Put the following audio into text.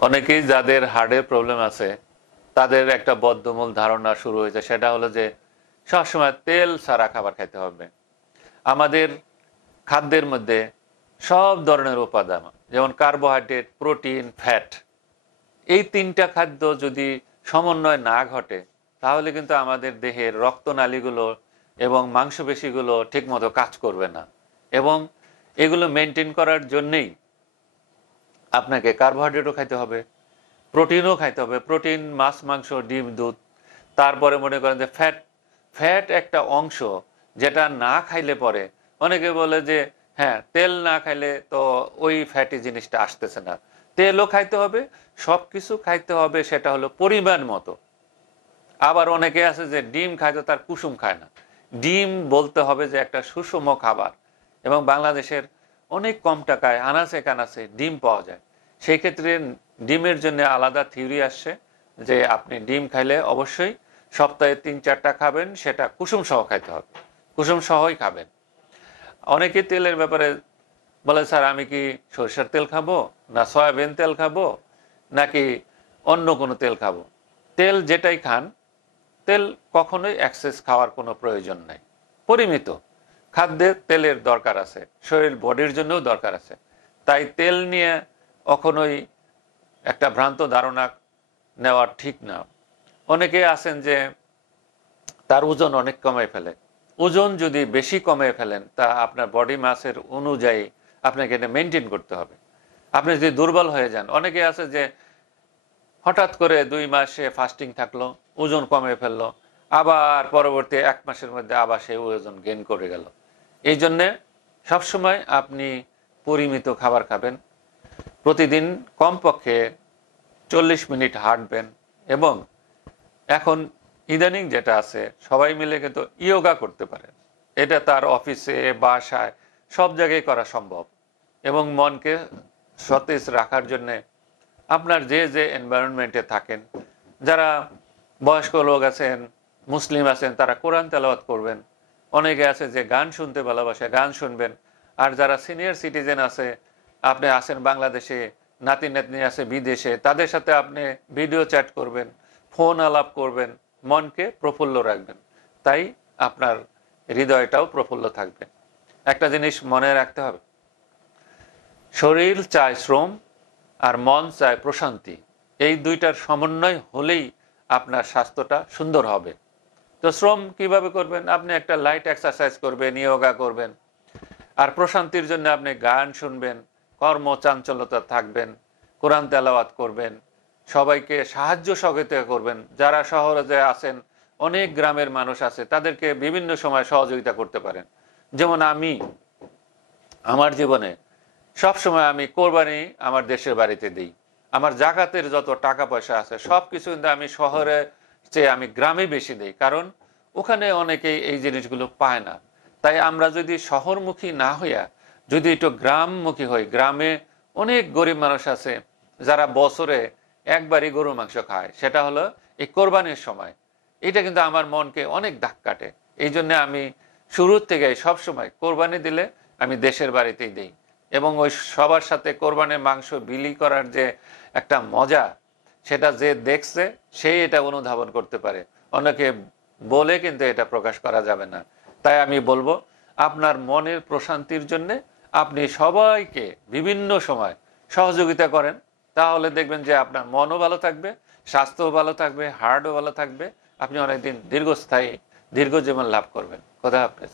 অনেকেই যাদের হার্টের প্রবলেম আছে তাদের একটা বদ্ধমূল ধারণা শুরু হয়েছে, সেটা হলো যে সবসময় তেল ছাড়া খাবার খাইতে হবে। আমাদের খাদ্যের মধ্যে সব ধরনের উপাদান, যেমন কার্বোহাইড্রেট, প্রোটিন, ফ্যাট, এই তিনটা খাদ্য যদি সমন্বয় না ঘটে তাহলে কিন্তু আমাদের দেহের রক্তনালীগুলো এবং মাংসপেশিগুলো ঠিকমতো কাজ করবে না। এবং এগুলো মেনটেন করার জন্যেই আপনাকে কার্বোহাইড্রেটও খাইতে হবে, প্রোটিনও খাইতে হবে, প্রোটিন মাছ, মাংস, ডিম, দুধ। তারপরে মনে করেন যে ফ্যাট, ফ্যাট একটা অংশ যেটা না খাইলে পরে অনেকে বলে যে হ্যাঁ তেল না খাইলে তো ওই ফ্যাটি জিনিসটা আসতেছে না। তেলও খাইতে হবে, সব কিছু খাইতে হবে, সেটা হলো পরিমাণ মতো। আবার অনেকে আছে যে ডিম খাইতে তার কুসুম খায় না। ডিম বলতে হবে যে একটা সুষম খাবার, এবং বাংলাদেশের অনেক কম টাকায় আনাচে কানাচে ডিম পাওয়া যায়। সেই ক্ষেত্রে ডিমের জন্য আলাদা থিওরি আসছে যে আপনি ডিম খাইলে অবশ্যই সপ্তাহে 3-4টা খাবেন, সেটা কুসুম সহ খাইতে হবে, কুসুম সহই খাবেন। অনেকে তেলের ব্যাপারে বলে স্যার আমি কি সরষের তেল খাবো, না সয়াবিন তেল খাবো, নাকি অন্য কোনো তেল খাবো? তেল যেটাই খান, তেল কখনোই এক্সেস খাওয়ার কোনো প্রয়োজন নাই। পরিমিত খাদ্যে তেলের দরকার আছে, শরীর বডির জন্যও দরকার আছে। তাই তেল নিয়ে কখনোই একটা ভ্রান্ত ধারণা নেওয়া ঠিক না। অনেকে আছেন যে তার ওজন অনেক কমে ফেলে। ওজন যদি বেশি কমে ফেলেন তা আপনার বডি মাসের অনুযায়ী আপনাকে এটা মেনটেন করতে হবে। আপনি যদি দুর্বল হয়ে যান, অনেকে আছে যে হঠাৎ করে 2 মাসে ফাস্টিং থাকলো, ওজন কমে ফেললো, আবার পরবর্তী 1 মাসের মধ্যে আবার সেই ওজন গেইন করে গেল। এই জন্যে সবসময় আপনি পরিমিত খাবার খাবেন, প্রতিদিন কমপক্ষে 40 মিনিট হাঁটবেন, এবং এখন ইদানিং যেটা আছে সবাই মিলে কিন্তু ইয়োগা করতে পারেন। এটা তার অফিসে, বাসায়, সব জায়গায় করা সম্ভব। এবং মনকে সতেজ রাখার জন্যে আপনার যে যে এনভায়রনমেন্টে থাকেন, যারা বয়স্ক লোক আছেন, মুসলিম আছেন, তারা কোরআন তেলাওয়াত করবেন। অনেকে আছে যে গান শুনতে ভালোবাসে, গান শুনবেন। আর যারা সিনিয়র সিটিজেন আছে, আপনি আছেন বাংলাদেশে, নাতি নাতনি আছে বিদেশে, তাদের সাথে আপনি ভিডিও চ্যাট করবেন, ফোন আলাপ করবেন, মনকে প্রফুল্ল রাখবেন। তাই আপনার হৃদয়টাও প্রফুল্ল থাকবে। একটা জিনিস মনে রাখতে হবে, শরীর চায় শ্রম আর মন চায় প্রশান্তি। এই দুইটার সমন্বয় হলেই আপনার স্বাস্থ্যটা সুন্দর হবে। তো শ্রম কিভাবে করবেন? আপনি একটা লাইট এক্সারসাইজ করবেন, ইয়োগা করবেন। আর প্রশান্তির জন্য আপনি গান শুনবেন, কর্মচাঞ্চল্যতা থাকবেন, কোরআন তেলাওয়াত করবেন, সবাইকে সাহায্য সহযোগিতা করবেন। যারা শহরে যে আছেন, অনেক গ্রামের মানুষ আছে, তাদেরকে বিভিন্ন সময় সহযোগিতা করতে পারেন। যেমন আমি আমার জীবনে সবসময় আমি কোরবানি আমার দেশের বাড়িতে দিই। আমার জাকাতের যত টাকা পয়সা আছে সব কিছু কিন্তু আমি শহরে চেয়ে আমি গ্রামে বেশি দিই, কারণ ওখানে অনেকেই এই জিনিসগুলো পায় না। তাই আমরা যদি শহরমুখী না হইয়া যদি একটু গ্রামমুখী হই, গ্রামে অনেক গরিব মানুষ আছে যারা বছরে একবারই গরু মাংস খায়, সেটা হলো এই কোরবানির সময়। এটা কিন্তু আমার মনকে অনেক দাগ কাটে। এই জন্য আমি শুরুর থেকে সবসময় কোরবানি দিলে আমি দেশের বাড়িতেই দিই। এবং ওই সবার সাথে কোরবানির মাংস বিলি করার যে একটা মজা, সেটা যে দেখছে সেই এটা অনুধাবন করতে পারে। অনেকে বলে কিন্তু এটা প্রকাশ করা যাবে না। তাই আমি বলবো, আপনার মনের প্রশান্তির জন্যে আপনি সবাইকে বিভিন্ন সময় সহযোগিতা করেন, তাহলে দেখবেন যে আপনার মনও ভালো থাকবে, স্বাস্থ্যও ভালো থাকবে, হার্টও ভালো থাকবে। আপনি অনেকদিন দীর্ঘস্থায়ী দীর্ঘ জীবন লাভ করবেন। খোদা হাফেজ।